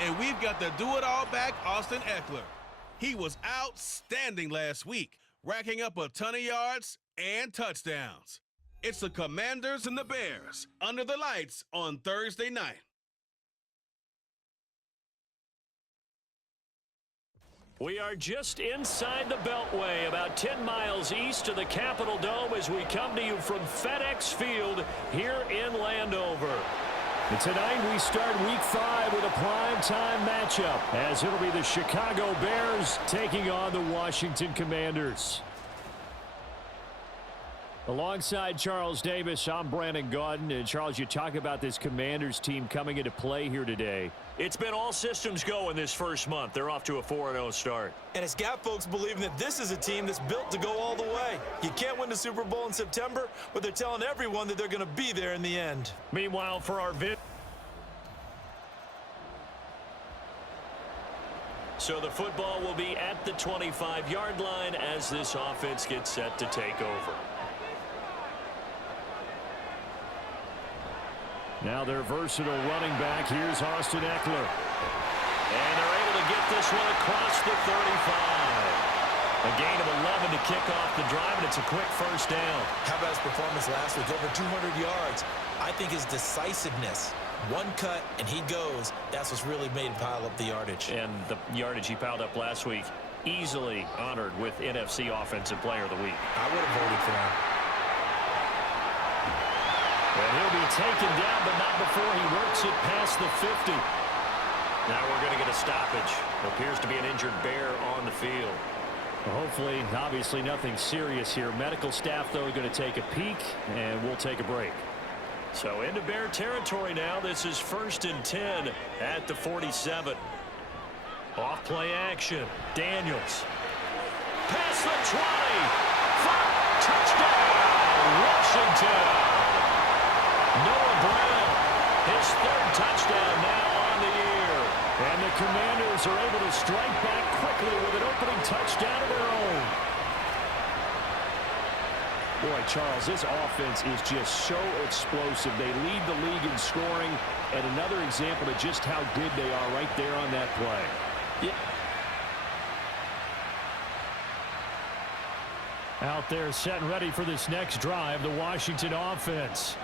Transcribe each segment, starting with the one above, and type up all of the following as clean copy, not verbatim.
And we've got the do-it-all back, Austin Eckler. He was outstanding last week, racking up a ton of yards and touchdowns. It's the Commanders and the Bears under the lights on Thursday night. We are just inside the Beltway, about 10 miles east of the Capitol Dome as we come to you from FedEx Field here in Landover. And tonight we start Week 5 with a primetime matchup as it'll be the Chicago Bears taking on the Washington Commanders. Alongside Charles Davis, I'm Brandon Gaudin. And Charles, you talk about this Commanders team coming into play here today. It's been all systems go in this first month. They're off to a 4-0 start. And it's got folks believing that this is a team that's built to go all the way. You can't win the Super Bowl in September, but they're telling everyone that they're going to be there in the end. Meanwhile, for our So the football will be at the 25-yard line as this offense gets set to take over. Now their versatile running back. Here's Austin Eckler. And they're able to get this one across the 35. A gain of 11 to kick off the drive, and it's a quick first down. How about his performance last week? Over 200 yards. I think his decisiveness. One cut, and he goes. That's what's really made him pile up the yardage. And the yardage he piled up last week, easily honored with NFC Offensive Player of the Week. I would have voted for him. And he'll be taken down, but not before he works it past the 50. Now we're going to get a stoppage. Appears to be an injured Bear on the field. Well, hopefully, obviously nothing serious here. Medical staff, though, going to take a peek, and we'll take a break. So into Bear territory now. This is 1st and 10 at the 47. Off play action. Daniels. Past the 20. For touchdown, Washington. Noah Brown, his 3rd touchdown now on the year. And the Commanders are able to strike back quickly with an opening touchdown of their own. Boy, Charles, this offense is just so explosive. They lead the league in scoring, and another example of just how good they are right there on that play. Yeah. Out there set and ready for this next drive, the Washington offense.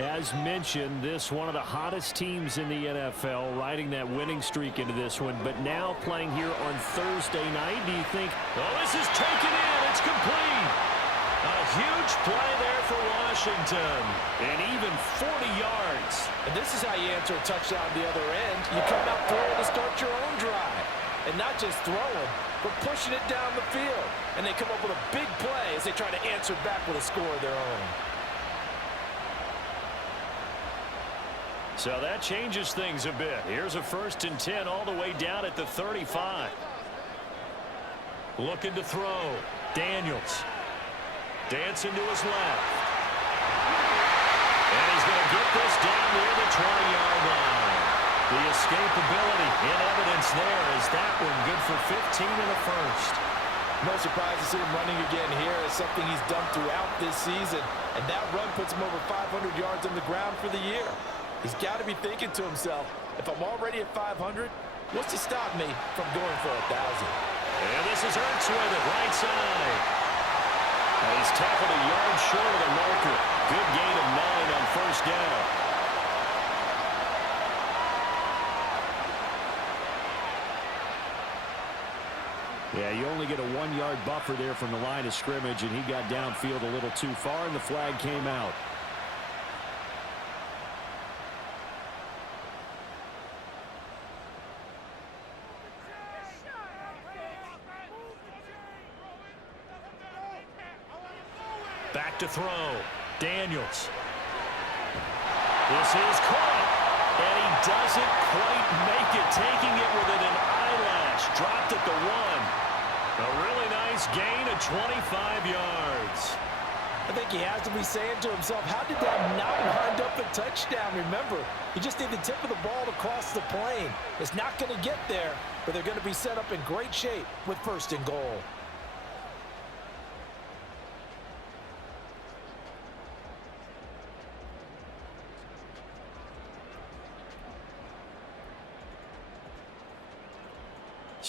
As mentioned, this one of the hottest teams in the NFL, riding that winning streak into this one, but now playing here on Thursday night. Do you think, well, this is taken in. It's complete. A huge play there for Washington. And even 40 yards. And this is how you answer a touchdown at the other end. You come out throwing to start your own drive. And not just throwing, but pushing it down the field. And they come up with a big play as they try to answer back with a score of their own. So that changes things a bit. Here's a 1st and 10 all the way down at the 35. Looking to throw. Daniels. Dancing to his left. And he's going to get this down near the 20-yard line. The escapability in evidence there is that one good for 15 in the 1st. No surprise to see him running again here. It's something he's done throughout this season. And that run puts him over 500 yards on the ground for the year. He's got to be thinking to himself, if I'm already at 500, what's to stop me from going for 1,000? And this is Ertz with it, right side. And he's tackled a yard short of the marker. Good gain of 9 on 1st down. Yeah, you only get a 1-yard buffer there from the line of scrimmage, and he got downfield a little too far, and the flag came out. Back to throw. Daniels. This is caught. And he doesn't quite make it. Taking it within an eyelash. Dropped at the 1. A really nice gain of 25 yards. I think he has to be saying to himself, how did that not wind up a touchdown? Remember, you just need the tip of the ball to cross the plane. It's not going to get there, but they're going to be set up in great shape with 1st and goal.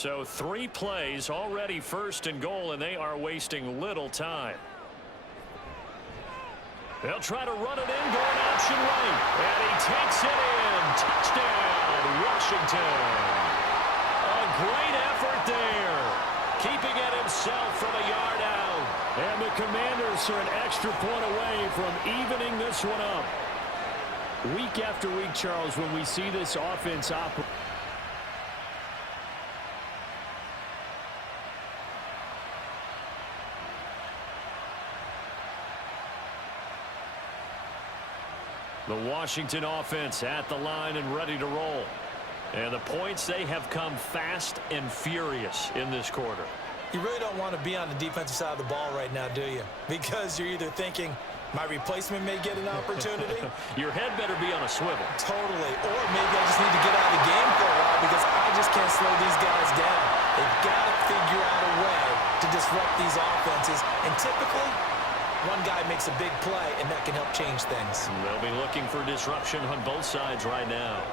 So 3 plays already, 1st and goal, and they are wasting little time. They'll try to run it in, going option right. And he takes it in. Touchdown, Washington. A great effort there. Keeping it himself from a yard out. And the Commanders are an extra point away from evening this one up. Week after week, Charles, when we see this offense operate. The Washington offense at the line and ready to roll. And the points, they have come fast and furious in this quarter. You really don't want to be on the defensive side of the ball right now, do you? Because you're either thinking, my replacement may get an opportunity. Your head better be on a swivel. Totally. Or maybe I just need to get out of the game for a while because I just can't slow these guys down. They've got to figure out a way to disrupt these offenses. And typically, one guy makes a big play, and that can help change things. They'll be looking for disruption on both sides right now.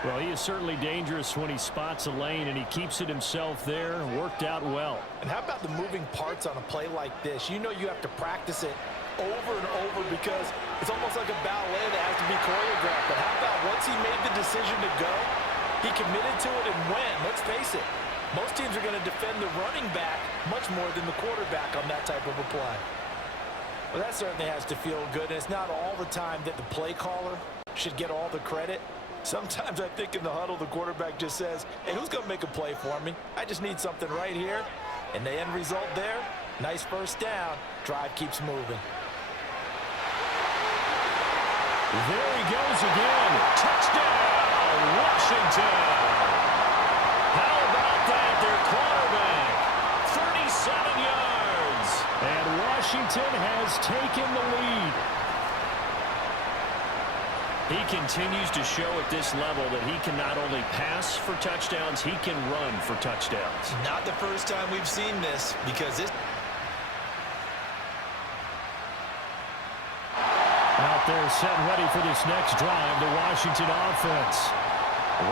Well, he is certainly dangerous when he spots a lane, and he keeps it himself there. Worked out well. And how about the moving parts on a play like this? You know you have to practice it over and over because it's almost like a ballet that has to be choreographed. But how about once he made the decision to go, he committed to it and went. Let's face it, most teams are going to defend the running back much more than the quarterback on that type of a play. Well, that certainly has to feel good. And it's not all the time that the play caller should get all the credit. Sometimes I think in the huddle, the quarterback just says, hey, who's going to make a play for me? I just need something right here. And the end result there, nice first down. Drive keeps moving. There he goes again. Touchdown, Washington. How about that? Their quarterback, 37 yards. And Washington has taken the lead. He continues to show at this level that he can not only pass for touchdowns, he can run for touchdowns. Not the first time we've seen this because this... Out there set ready for this next drive, the Washington offense.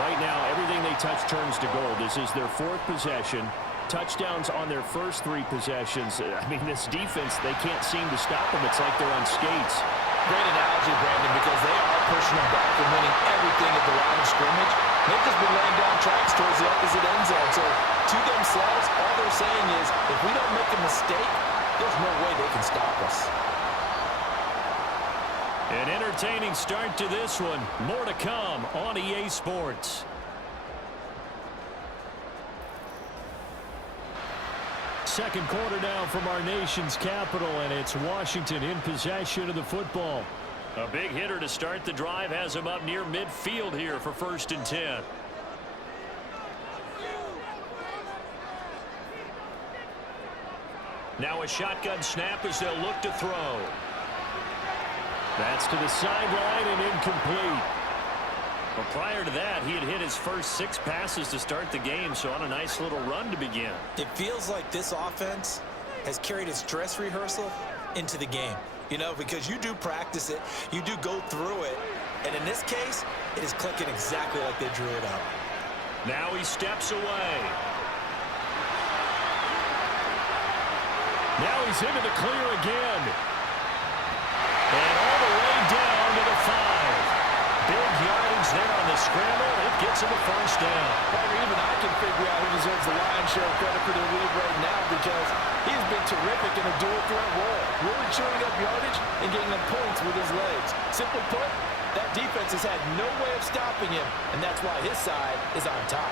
Right now, everything they touch turns to gold. This is their 4th possession. Touchdowns on their first 3 possessions. I mean, this defense, they can't seem to stop them. It's like they're on skates. Great analogy, Brandon, because they are pushing them back and winning everything at the line of scrimmage. They've just been laying down tracks towards the opposite end zone. So, to themselves, all they're saying is, if we don't make a mistake, there's no way they can stop us. An entertaining start to this one. More to come on EA Sports. Second quarter now from our nation's capital, and it's Washington in possession of the football. A big hitter to start the drive has him up near midfield here for 1st and 10. Now a shotgun snap as they'll look to throw. That's to the sideline and incomplete. Well, prior to that, he had hit his first 6 passes to start the game, so on a nice little run to begin. It feels like this offense has carried its dress rehearsal into the game. You know, because you do practice it, you do go through it, and in this case, it is clicking exactly like they drew it up. Now he steps away. Now he's into the clear again. And all the way down to the 5. Big yardage there on the scramble. It gets him a first down. Even I can figure out who deserves the lion's share of credit for their lead right now because he's been terrific in a dual threat role. Really chewing up yardage and getting them points with his legs. Simply put, that defense has had no way of stopping him, and that's why his side is on top.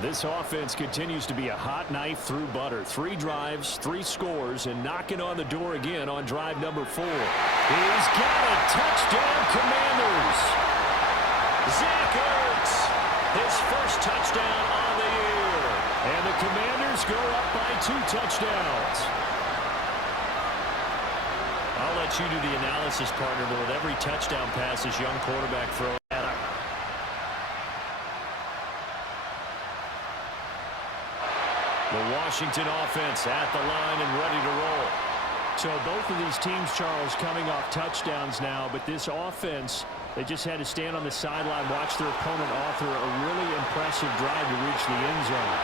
This offense continues to be a hot knife through butter. 3 drives, 3 scores, and knocking on the door again on drive number 4. He's got a touchdown, Commanders. Zach Ertz, his first touchdown on the year. And the Commanders go up by 2 touchdowns. I'll let you do the analysis, partner, but with every touchdown pass this young quarterback throws at him. The Washington offense at the line and ready to roll. So both of these teams, Charles, coming off touchdowns now, but this offense, they just had to stand on the sideline, watch their opponent author a really impressive drive to reach the end zone.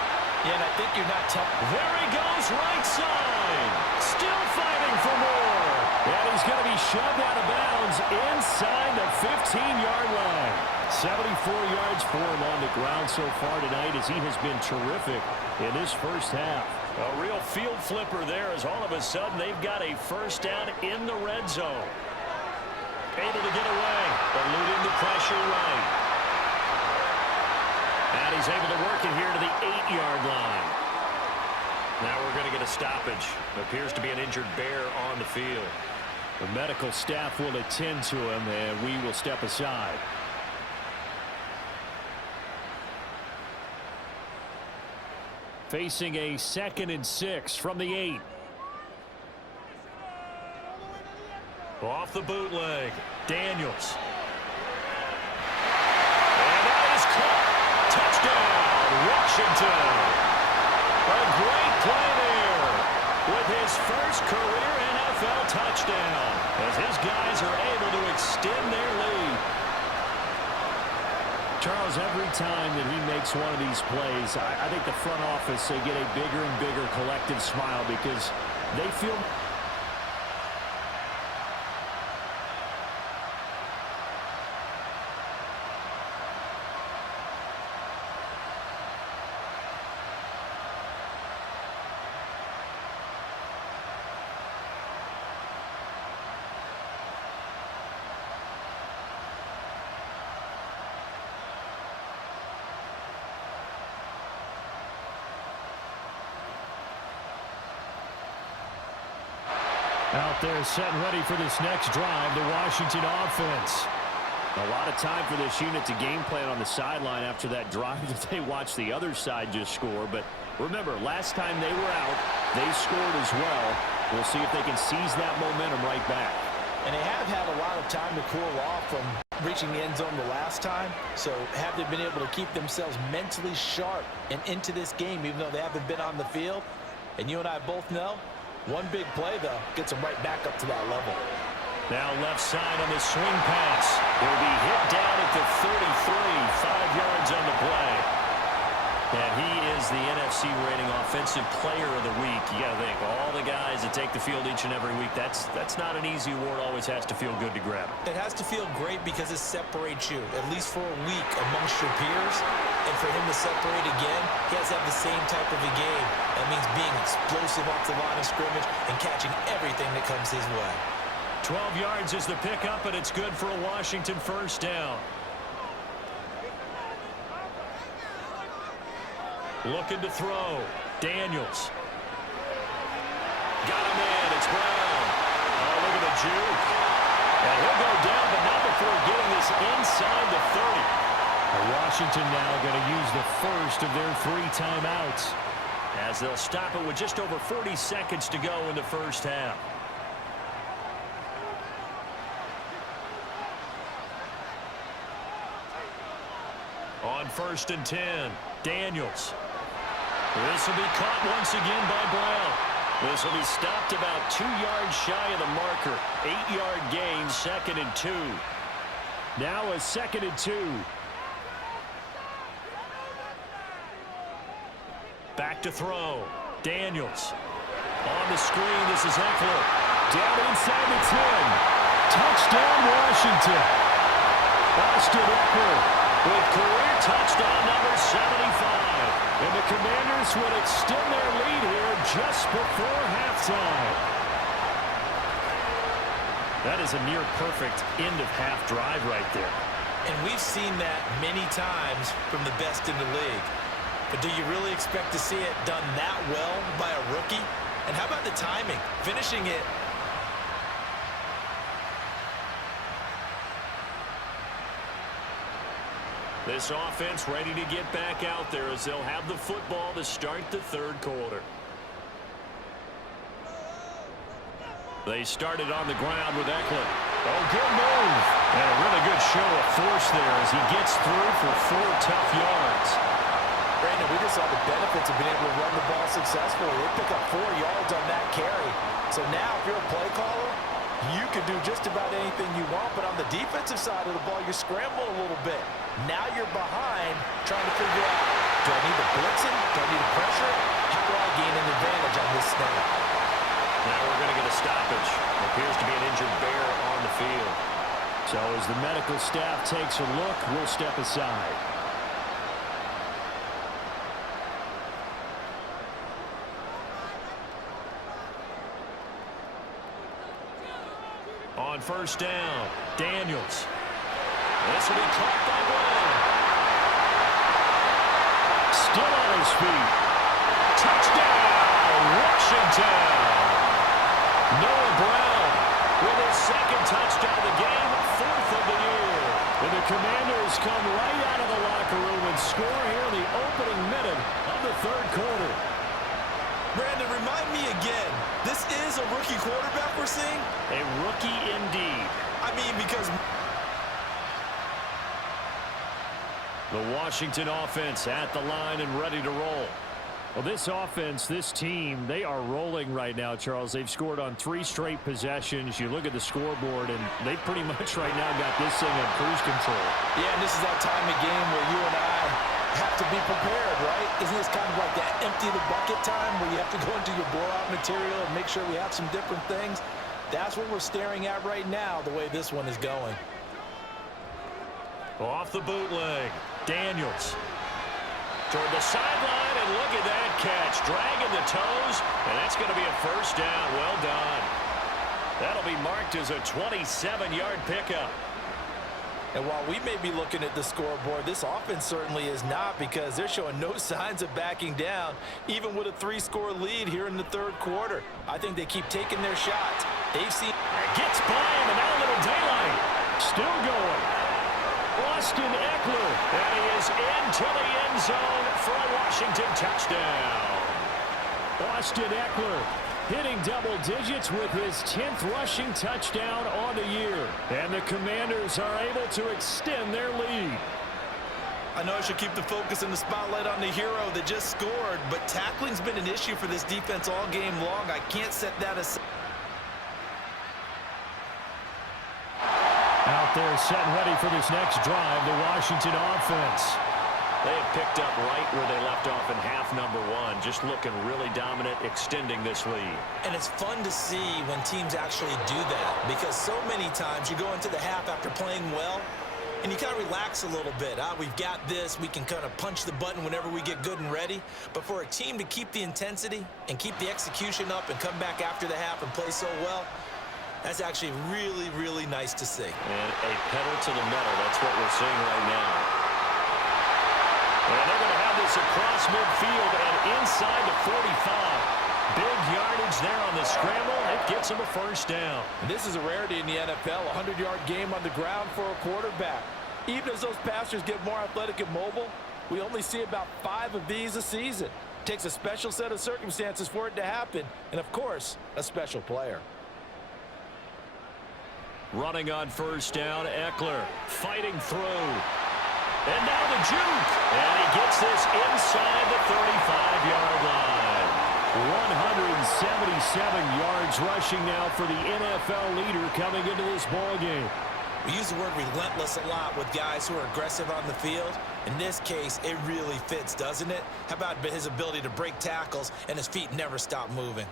Yeah, and I think you're not telling. There he goes, right side. Still fighting for more. And he's going to be shoved out of bounds inside the 15-yard line. 74 yards for him on the ground so far tonight as he has been terrific in this first half. A real field flipper there as all of a sudden they've got a first down in the red zone. Able to get away, eluding the pressure right. And he's able to work it here to the 8-yard line. Now we're going to get a stoppage. Appears to be an injured Bear on the field. The medical staff will attend to him, and we will step aside. Facing a 2nd and 6 from the 8. Off the bootleg, Daniels. And that is caught. Touchdown, Washington. A great play there with his first career NFL touchdown as his guys are able to extend their lead. Charles, every time that he makes one of these plays, I think the front office, they get a bigger and bigger collective smile because they feel... Out there setting ready for this next drive, the Washington offense. A lot of time for this unit to game plan on the sideline after that drive that they watched the other side just score. But remember, last time they were out, they scored as well. We'll see if they can seize that momentum right back. And they have had a lot of time to cool off from reaching the end zone the last time. So have they been able to keep themselves mentally sharp and into this game, even though they haven't been on the field? And you and I both know, one big play, though, gets them right back up to that level. Now left side on the swing pass. Will be hit down at the 33, 5 yards on the play. And he is the NFC rating offensive player of the week. You got to think, all the guys that take the field each and every week, that's not an easy award. Always has to feel good to grab. It has to feel great because it separates you, at least for a week, amongst your peers. And for him to separate again, he has to have the same type of a game. That means being explosive off the line of scrimmage and catching everything that comes his way. 12 yards is the pickup, and it's good for a Washington first down. Looking to throw. Daniels. Got him in. It's Brown. Oh, look at the juke. And he'll go down, but not before getting this inside the 30. Washington now going to use the first of their 3 timeouts. As they'll stop it with just over 40 seconds to go in the first half. On 1st and 10, Daniels. This will be caught once again by Brown. This will be stopped about 2 yards shy of the marker. 8-yard gain, 2nd and 2. Now a 2nd and 2. Back to throw. Daniels. On the screen, this is Eckler. Down inside the 10. Touchdown, Washington. Austin Eckler with career touchdown number 75. And the Commanders would extend their lead here just before halftime. That is a near-perfect end-of-half drive right there. And we've seen that many times from the best in the league. But do you really expect to see it done that well by a rookie? And how about the timing? Finishing it. This offense ready to get back out there as they'll have the football to start the 3rd quarter. They started on the ground with Eckler. Oh, good move. And a really good show of force there as he gets through for 4 tough yards. Brandon, we just saw the benefits of being able to run the ball successfully. They pick up 4 yards on that carry. So now if you're a play caller, you can do just about anything you want, but on the defensive side of the ball, you're scrambling a little bit. Now you're behind trying to figure out, do I need the blitzing? Do I need the pressure? How do I gain an advantage on this snap? Now we're going to get a stoppage. Appears to be an injured bear on the field. So as the medical staff takes a look, we'll step aside. On first down, Daniels. This will be caught by Brown. Still on his feet. Touchdown, Washington. Noah Brown with his second touchdown of the game, 4th of the year. And the Commanders come right out of the locker room and score here in the opening minute of the third quarter. Brandon, remind me again, this is a rookie quarterback we're seeing? A rookie indeed. I mean, because the Washington offense at the line and ready to roll. Well, this offense, this team, they are rolling right now, Charles. They've scored on 3 straight possessions. You look at the scoreboard, and they pretty much right now got this thing on cruise control. Yeah, and this is that time of game where you and I have to be prepared, right? Isn't this kind of like that empty the bucket time where you have to go into your blowout material and make sure we have some different things? That's what we're staring at right now, the way this one is going. Off the bootleg, Daniels. Toward the sideline, and look at that catch. Dragging the toes, and that's going to be a first down. Well done. That'll be marked as a 27-yard pickup. And while we may be looking at the scoreboard, this offense certainly is not, because they're showing no signs of backing down, even with a 3-score lead here in the third quarter. I think they keep taking their shots. They've seen... Gets by him, and now a little daylight. Still going. Austin Eckler. And he is into the end zone for a Washington touchdown. Austin Eckler hitting double digits with his 10th rushing touchdown on the year. And the Commanders are able to extend their lead. I know I should keep the focus and the spotlight on the hero that just scored, but tackling's been an issue for this defense all game long. I can't set that aside. Out there set and ready for this next drive, the Washington offense. They have picked up right where they left off in half number 1, just looking really dominant, extending this lead. And it's fun to see when teams actually do that, because so many times you go into the half after playing well, and you kind of relax a little bit. We've got this. We can kind of punch the button whenever we get good and ready. But for a team to keep the intensity and keep the execution up and come back after the half and play so well, that's actually really, really nice to see. And a pedal to the metal. That's what we're seeing right now. And they're going to have this across midfield and inside the 45. Big yardage there on the scramble. It gets them a first down. And this is a rarity in the NFL, a 100-yard game on the ground for a quarterback. Even as those passers get more athletic and mobile, we only see about 5 of these a season. It takes a special set of circumstances for it to happen, and of course, a special player. Running on first down, Eckler fighting through. And now the juke. And he gets this inside the 35-yard line. 177 yards rushing now for the NFL leader coming into this ball game. We use the word relentless a lot with guys who are aggressive on the field. In this case, it really fits, doesn't it? How about his ability to break tackles and his feet never stop moving?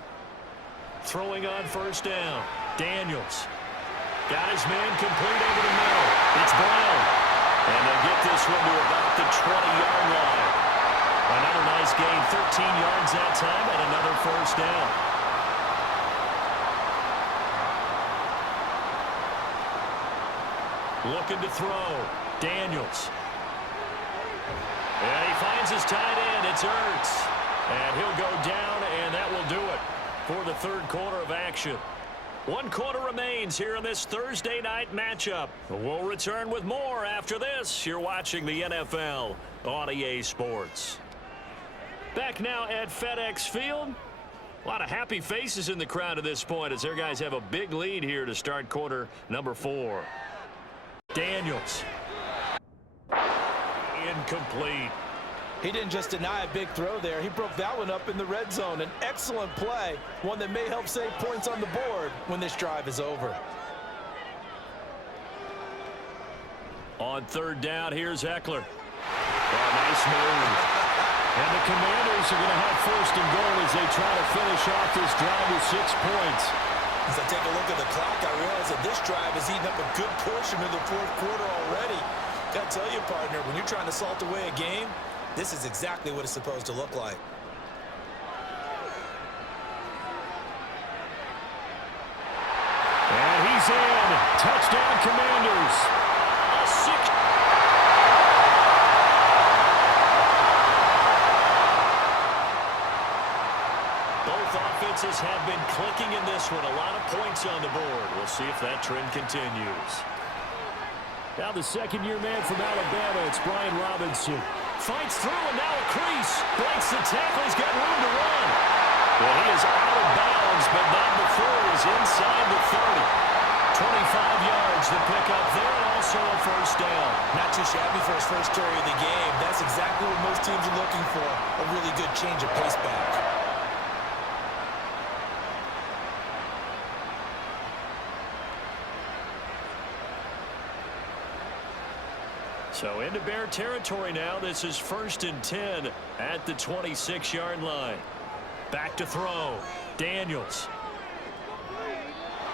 Throwing on first down, Daniels. Got his man complete over the middle. It's Brown. And they'll get this one to about the 20-yard line. Another nice gain, 13 yards that time, and another first down. Looking to throw. Daniels. And he finds his tight end. It's Ertz. And he'll go down, and that will do it for the third quarter of action. 1 quarter remains here in this Thursday night matchup. We'll return with more after this. You're watching the NFL on EA Sports. Back now at FedEx Field. A lot of happy faces in the crowd at this point as their guys have a big lead here to start quarter number 4. Daniels. Incomplete. He didn't just deny a big throw there. He broke that one up in the red zone. An excellent play, one that may help save points on the board when this drive is over. On third down, here's Eckler. Oh, nice move. And the Commanders are going to have first and goal as they try to finish off this drive with 6 points. As I take a look at the clock, I realize that this drive has eaten up a good portion of the fourth quarter already. Got to tell you, partner, when you're trying to salt away a game, this is exactly what it's supposed to look like. And he's in. Touchdown, Commanders. A 6. Both offenses have been clicking in this one. A lot of points on the board. We'll see if that trend continues. Now the second-year man from Alabama, it's Brian Robinson. Fights through and now a crease. Breaks the tackle. He's got room to run. Well, he is out of bounds, but not before he's inside the 30. 25 yards to pick up there, and also a first down. Not too shabby for his first carry of the game. That's exactly what most teams are looking for. A really good change of pace back. So into Bear territory now. This is 1st and 10 at the 26-yard line. Back to throw. Daniels.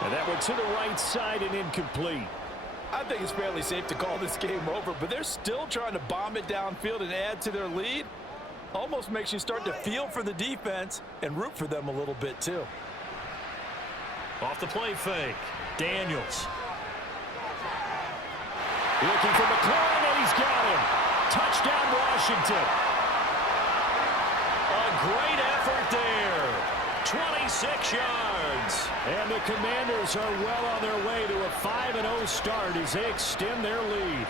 And that went to the right side and incomplete. I think it's fairly safe to call this game over, but they're still trying to bomb it downfield and add to their lead. Almost makes you start to feel for the defense and root for them a little bit too. Off the play fake. Daniels. Looking for McLaurin, and he's got him. Touchdown, Washington. A great effort there. 26 yards. And the Commanders are well on their way to a 5-0 start as they extend their lead.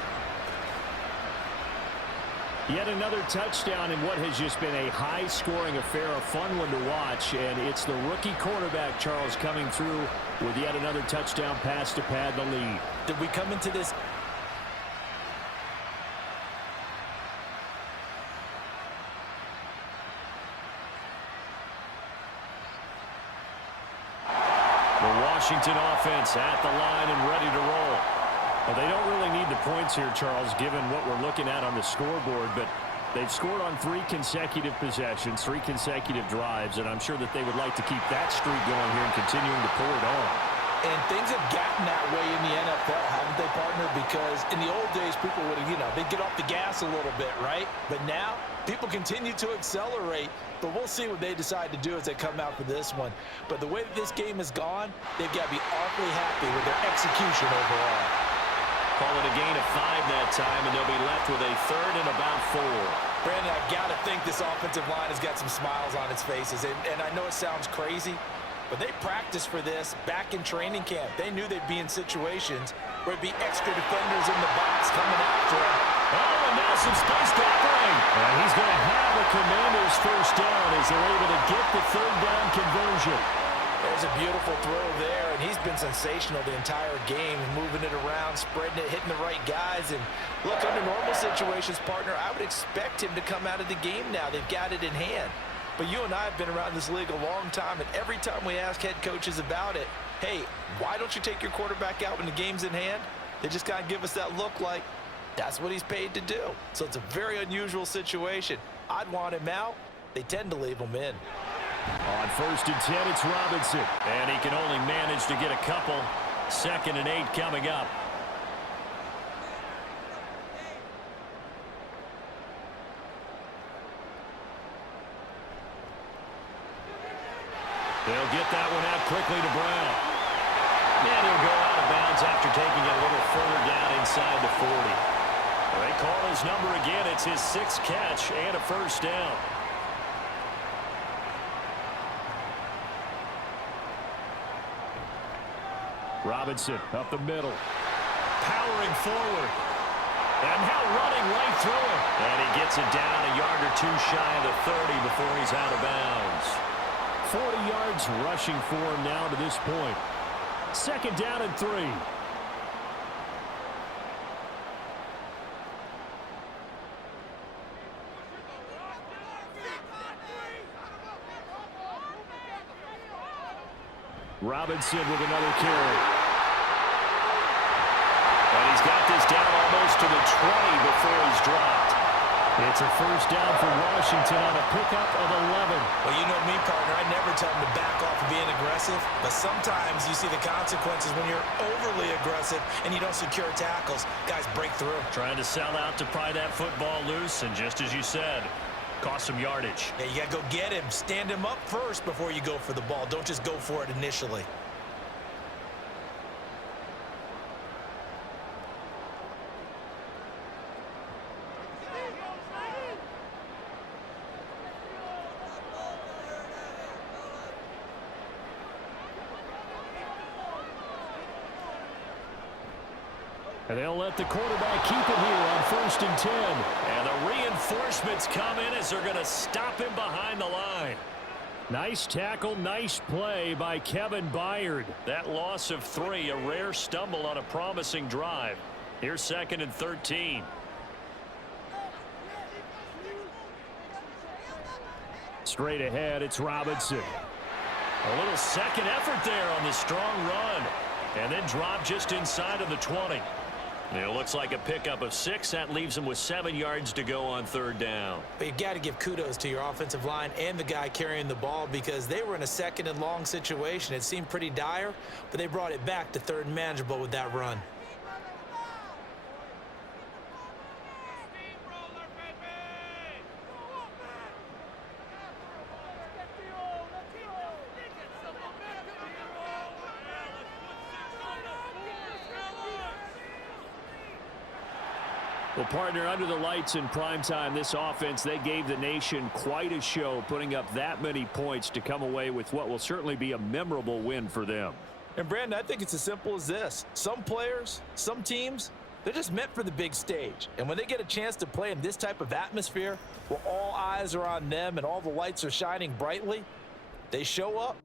Yet another touchdown in what has just been a high-scoring affair, a fun one to watch. And it's the rookie quarterback, Charles, coming through with yet another touchdown pass to pad the lead. Did we come into this? Washington offense at the line and ready to roll. Well, they don't really need the points here, Charles, given what we're looking at on the scoreboard, but they've scored on 3 consecutive possessions, 3 consecutive drives, and I'm sure that they would like to keep that streak going here and continuing to pour it on. And things have gotten that way in the NFL, haven't they, partner? Because in the old days, people would have, they'd get off the gas a little bit, right? But now, people continue to accelerate. But we'll see what they decide to do as they come out for this one. But the way that this game has gone, they've got to be awfully happy with their execution overall. Call it a gain of 5 that time, and they'll be left with a 3rd and about 4. Brandon, I've got to think this offensive line has got some smiles on its faces. And I know it sounds crazy, but they practiced for this back in training camp. They knew they'd be in situations where it'd be extra defenders in the box coming after them. Oh, and now some space to operate. And he's going to have the Commanders first down as they're able to get the 3rd down conversion. There's a beautiful throw there, and he's been sensational the entire game, moving it around, spreading it, hitting the right guys. And look, under normal situations, partner, I would expect him to come out of the game now. They've got it in hand. But you and I have been around this league a long time, and every time we ask head coaches about it, hey, why don't you take your quarterback out when the game's in hand? They just kind of give us that look like that's what he's paid to do. So it's a very unusual situation. I'd want him out. They tend to leave him in. On 1st and 10, it's Robinson. And he can only manage to get a couple. 2nd and 8 coming up. They'll get that one out quickly to Brown. And he'll go out of bounds after taking it a little further down inside the 40. Well, they call his number again. It's his 6th catch and a first down. Robinson up the middle. Powering forward. And now running right through it. And he gets it down a yard or 2 shy of the 30 before he's out of bounds. 40 yards rushing for him now to this point. 2nd down and 3. Robinson with another carry. And he's got this down almost to the 20 before he's dropped. It's a first down for Washington on a pickup of 11. Well, you know me, partner. I never tell them to back off of being aggressive, but sometimes you see the consequences when you're overly aggressive and you don't secure tackles. Guys break through. Trying to sell out to pry that football loose, and just as you said, cost some yardage. Yeah, you got to go get him. Stand him up first before you go for the ball. Don't just go for it initially. And they'll let the quarterback keep it here on 1st and 10. And the reinforcements come in as they're going to stop him behind the line. Nice tackle, nice play by Kevin Byard. That loss of 3, a rare stumble on a promising drive. Here's 2nd and 13. Straight ahead, it's Robinson. A little second effort there on the strong run. And then drop just inside of the 20. It looks like a pickup of 6. That leaves him with 7 yards to go on 3rd down. But you've got to give kudos to your offensive line and the guy carrying the ball because they were in a 2nd and long situation. It seemed pretty dire, but they brought it back to 3rd and manageable with that run. Well, partner, under the lights in primetime, this offense, they gave the nation quite a show, putting up that many points to come away with what will certainly be a memorable win for them. And, Brandon, I think it's as simple as this. Some players, some teams, they're just meant for the big stage. And when they get a chance to play in this type of atmosphere, where all eyes are on them and all the lights are shining brightly, they show up